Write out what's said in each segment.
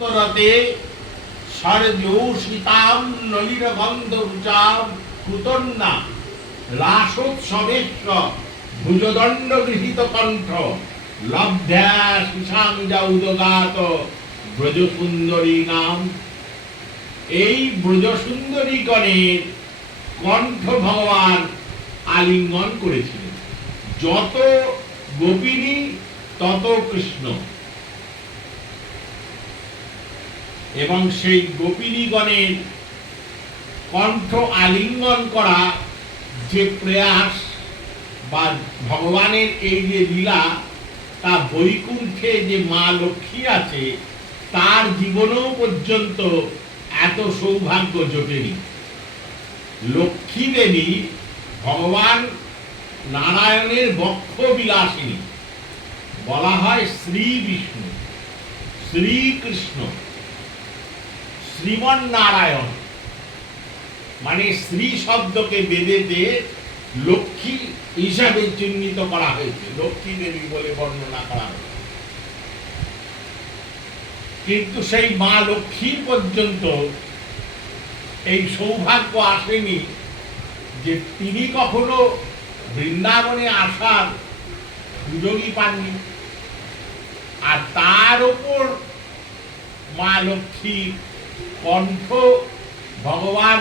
রতে সরজৌষিতাম নলিনগন্ধ রুচাম কুতন্না রাসোৎসবেশ্ব ভুজদণ্ড গৃহীত কণ্ঠ লব্ধ্যা শিশাঙ্গা উদগাত ব্রজসুন্দরী নাম। এই ব্রজসুন্দরী গণের কণ্ঠ ভগবান আলিঙ্গন করেছিলেন। যত গোপিনী তত কৃষ্ণ, এবং সেই গোপিনীগণের কণ্ঠ আলিঙ্গন করা যে প্রয়াস বা ভগবানের এই যে লীলা, তা বৈকুণ্ঠে যে মা লক্ষ্মী আছে তার জীবনেও পর্যন্ত এত সৌভাগ্য জোটেনি। লক্ষ্মী দেবী ভগবান নারায়ণের বক্ষ বিলাসিনী, বলা হয় শ্রী বিষ্ণু, শ্রীকৃষ্ণ, শ্রীমন নারায়ণ, মানে শ্রী শব্দকে বেদেতে লক্ষ্মী হিসাবে চিহ্নিত করা হয়েছে, লক্ষ্মী দেবী বলে বর্ণনা করা হয়েছে। কিন্তু সেই মা লক্ষ্মীর পর্যন্ত এই সৌভাগ্য আসেনি যে তিনি কখনো বৃন্দাবনে আসার সুযোগই পাননি। আর তার উপর মা লক্ষ্মীর কণ্ঠ ভগবান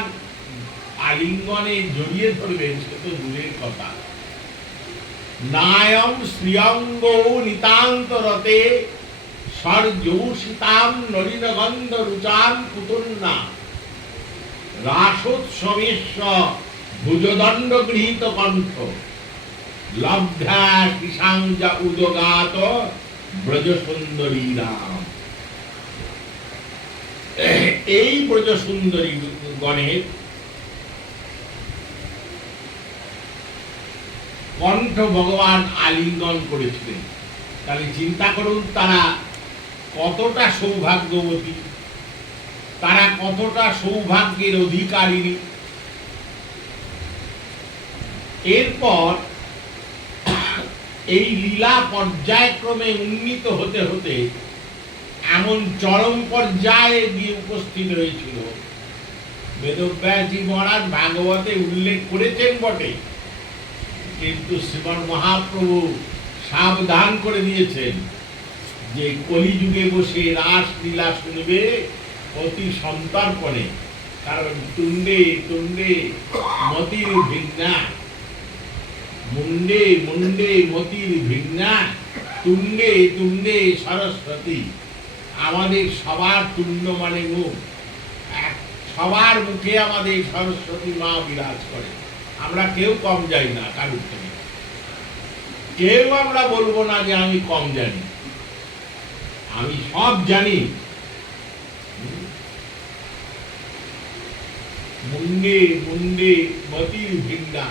আলিঙ্গনে জড়িয়ে ধরবেন সে তো দূরের কথা। নায়ম শ্রিয়ঙ্গ নিতান্ত রতে সরজৌষিতাম নলিনগন্ধ রুচাম কুতন্না রাসোৎসবেশ্ব ভুজদণ্ড গৃহীত কণ্ঠ লব্ধ্যা শিশাঙ্গা উদগাত ব্রজসুন্দরী নাম। এই ব্রজসুন্দরী গণের কণ্ঠ ভগবান আলিঙ্গন করেছিলেন। তাহলে চিন্তা করুন তারা কতটা সৌভাগ্যবতী, তারা কতটা সৌভাগ্যের অধিকারিণী। এরপর এই লীলা পর্যায়ক্রমে উন্নীত হতে হতে এমন চরম পর্যায়ে গিয়ে উপস্থিত হয়েছিল, বেদব্যাসজি মহারাজ ভাগবতে উল্লেখ করেছেন বটে, কিন্তু শ্রীমন মহাপ্রভু সাবধান করে দিয়েছেন যে কলিযুগে বসে রাস লীলা শুনবে অতি সন্তর্পণে, কারণ তুণ্ডে তুণ্ডে মতির ভিন্না, মুন্ডে মুন্ডে মতির ভিন্না, তুণ্ডে তুণ্ডে সরস্বতী। আমাদের সবার তুণ্ড মানে মুখ, সবার মুখে আমাদের সরস্বতী মা বিরাজ করে। আমরা কেউ কম যাই না কারুর থেকে, কেউ আমরা বলবো না যে আমি কম জানি, আমি সব জানি। মুন্ডে মুন্ডে মতির ভিন্না।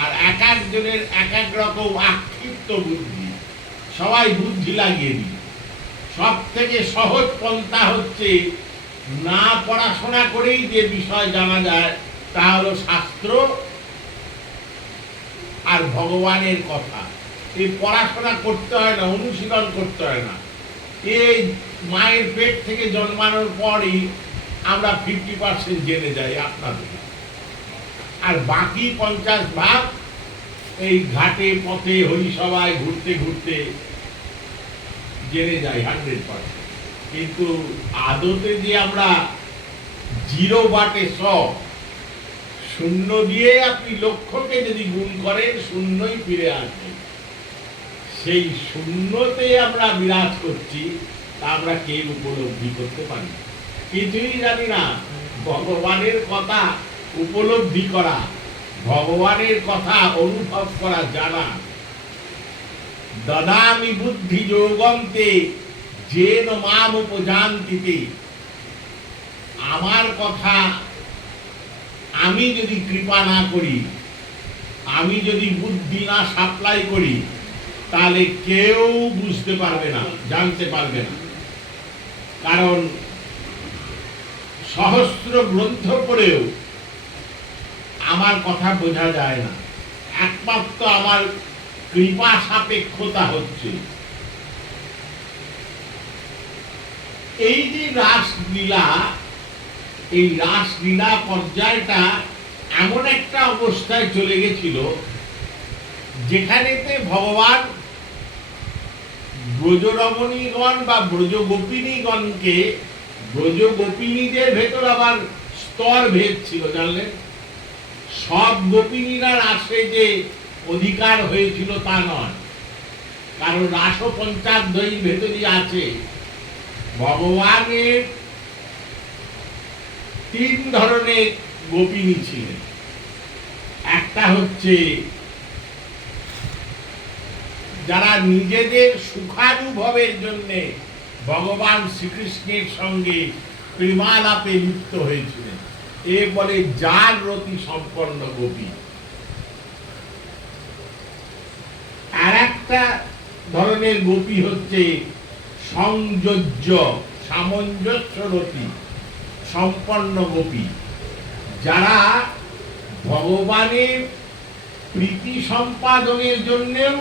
আর এক একজনের এক এক রকম আক্ষিপ্ত বুদ্ধি, সবাই বুদ্ধি লাগিয়ে দিই। সব থেকে সহজ পন্থা হচ্ছে না পড়াশোনা করেই যে বিষয় জানা যায় তা হলো শাস্ত্র আর ভগবানের কথা। এই পড়াশোনা করতে হয় না, অনুশীলন করতে হয় না। এই মায়ের পেট থেকে জন্মানোর পরই আমরা 50% জেনে যাই আপনাদের, আর বাকি 50% এই ঘাটে পথে হরিসভায় ঘুরতে ঘুরতে জেনে যাই 100%। কিন্তু আদতে যে আমরা 0 বাটে 100, শূন্য দিয়ে আপনি লক্ষ্যকে যদি গুণ করেন শূন্যই ফিরে আসবে। সেই শূন্যতে আমরা বিরাজ করছি, তা আমরা কেউ উপলব্ধি করতে পারি না, কিছুই জানি না। ভগবানের কথা উপলব্ধি করা, ভগবানের কথা অনুভব করা, জানা। দদামি বুদ্ধি যোগন্তে যেন মাম উপজান্তিতে। আমার কথা আমি যদি কৃপা না করি, আমি যদি বুদ্ধি না সাপ্লাই করি, তাহলে কেউ বুঝতে পারবে না, জানতে পারবে না। কারণ সহস্র গ্রন্থ পড়েও আমার কথা বোঝা যায় না, একমাত্র আমার কৃপা সাপেক্ষতা হচ্ছে। এই যে রাসলীলা, এই রাসলীলা পর্যায়টা এমন একটা অবস্থায় চলে গেছিল যেখানেতে ভগবান ব্রজরমণীগণ বা ব্রজগোপিনীগণকে, ব্রজগোপিনীদের ভেতর আবার স্তর ভেদ ছিল, জানলেন? সব গোপিনীরা রাসে যে অধিকার হয়েছিল তা নয়, কারণ রাস পঞ্চাধ্যায়ীর ভেতরই আছে। ভগবানের 3 ধরনের গোপিনী ছিলেন। একটা হচ্ছে যারা নিজেদের সুখানুভবের জন্য ভগবান শ্রীকৃষ্ণের সঙ্গে প্রেমালাপে লিপ্ত হয়েছিলেন, এ বলে যার রতি সম্পন্ন গোপী। আর একটা ধরনের গোপী হচ্ছে সংযোজ্য, সামঞ্জস্য রতি সম্পন্ন গোপী, যারা ভগবানের প্রীতি সম্পাদনের জন্যেও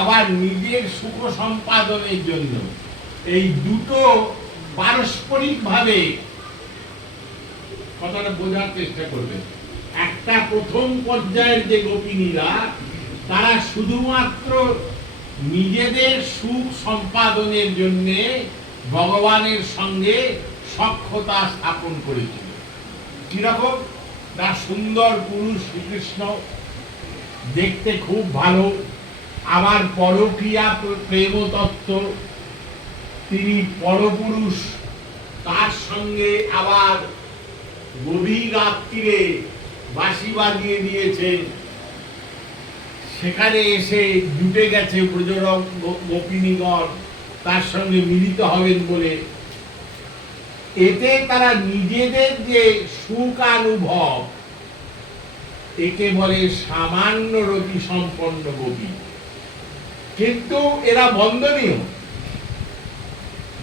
আবার নিজের সুখ সম্পাদনের জন্য, এই দুটো পারস্পরিক ভাবে, কথাটা বোঝার চেষ্টা করবেন। একটা প্রথম পর্যায়ের যে গোপিনীরা, তারা শুধুমাত্র নিজেদের সুখ সম্পাদনের জন্য ভগবানের সঙ্গে সখ্যতা স্থাপন করেছিল। কিরকম? না, সুন্দর পুরুষ শ্রীকৃষ্ণ, দেখতে খুব ভালো, আবার পরকীয়া প্রেম তত্ত্ব, তিনি পরপুরুষ, তার সঙ্গে আবার গভীর রাত্রিরে বাঁশি বাজিয়ে দিয়েছেন, সেখানে এসে জুটে গেছে ব্রজরম গোপিনীগণ তার সঙ্গে মিলিত হবেন বলে। এতে তারা নিজেদের যে সুখানুভব, একে বলে সামান্য রতি সম্পন্ন গোপী। কিন্তু এরা বন্দনীয়,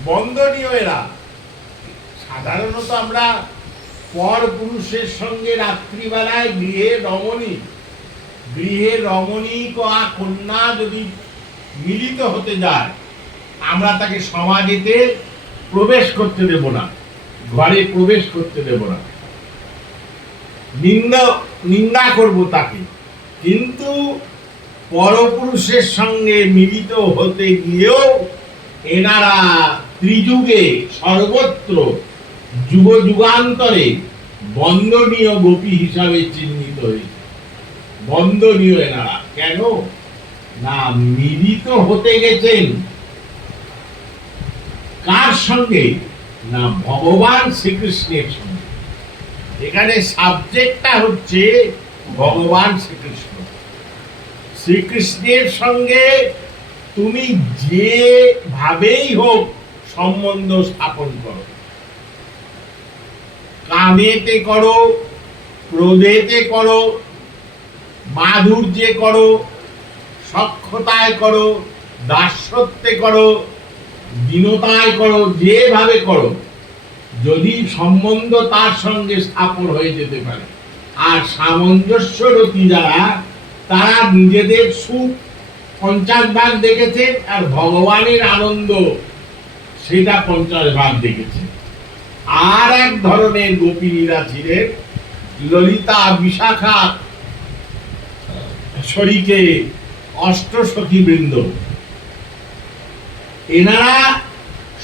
বন্দনীয় এরা। সাধারণত আমরা পর পুরুষের সঙ্গে রাত্রিবেলায় গৃহে রমণী কন্যা যদি মিলিত হতে যায়, আমরা তাকে সমাজেতে প্রবেশ করতে দেব না, ঘরে প্রবেশ করতে দেব না, নিন্দা করব তাকে। কিন্তু পরপুরুষের সঙ্গে মিলিত হতে গিয়েও এনারা ত্রিযুগে সর্বত্র যুগ যুগান্তরে বন্দনীয় গোপী হিসাবে চিহ্নিত হয়েছে। বন্দনীয় এনারা কেন? না, মিলিত হতে গেছেন কার সঙ্গে? না, ভগবান শ্রীকৃষ্ণের সঙ্গে। এখানে সাবজেক্টটা হচ্ছে ভগবান শ্রীকৃষ্ণ। শ্রীকৃষ্ণের সঙ্গে তুমি যেভাবেই হোক সম্বন্ধ স্থাপন করো, কামেতে করো, ক্রোধেতে করো, মাধুর্যে করো, সখ্যতায় করো, দাসত্বে করো, দীনতায় করো, যেভাবে করো, যদি সম্বন্ধ তার সঙ্গে স্থাপন হয়ে যেতে পারে। আর সামঞ্জস্য রতি যারা, তারা নিজেদের সুখ 50 ভাগ দেখেছেন, আর ভগবানের আনন্দ সেটা 50 ভাগ দেখেছে। আর এক ধরনের গোপিনীরা ছিলেন ললিতা, বিশাখা, শরীকে অষ্টসখী বৃন্দ। এনারা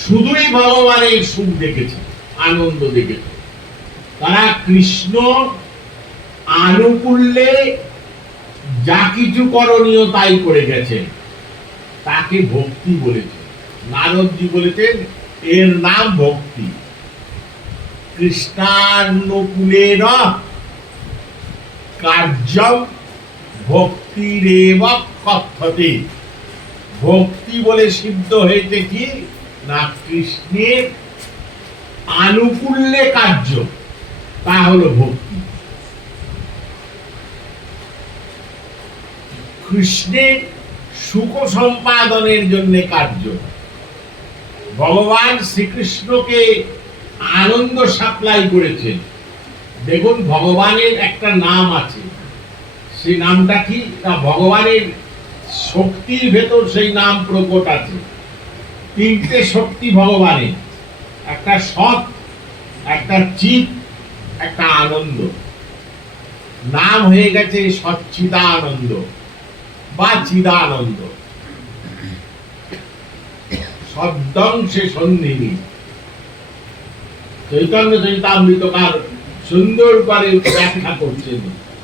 শুধুই ভগবানের সুখ দেখেছে, আনন্দ দেখেছে। তারা কৃষ্ণ আনুকূল্যে যা কিছু করণীয় তাই করে গেছে, তাকে ভক্তি বলেছে। নারদজি বলেছেন এর নাম ভক্তি। কৃষ্ণানুকূলেন কার্যম ভক্তিরেব কথ্যতে। ভক্তি বলে সিদ্ধ হয়েছে কি? না, কৃষ্ণের আনুকূল্যে কার্য, তা হলো ভক্তি। কৃষ্ণের সুখ সম্পাদনের জন্য কার্য। ভগবান শ্রীকৃষ্ণকে আনন্দ সাপ্লাই করেছেন। দেখুন, ভগবানের একটা নাম আছে, সেই নামটা কি? ভগবানের শক্তির ভেতর সেই নাম প্রকট আছে। 3টে শক্তি ভগবানের। একটা সৎ, একটা চিত, একটা আনন্দ। নাম হয়ে গেছে সচ্চিদানন্দ বা চিদানন্দ। শব্দাংশে সন্ধিনী চৈতন্য চরিতামৃতকার সুন্দর করে ব্যাখ্যা করছেন।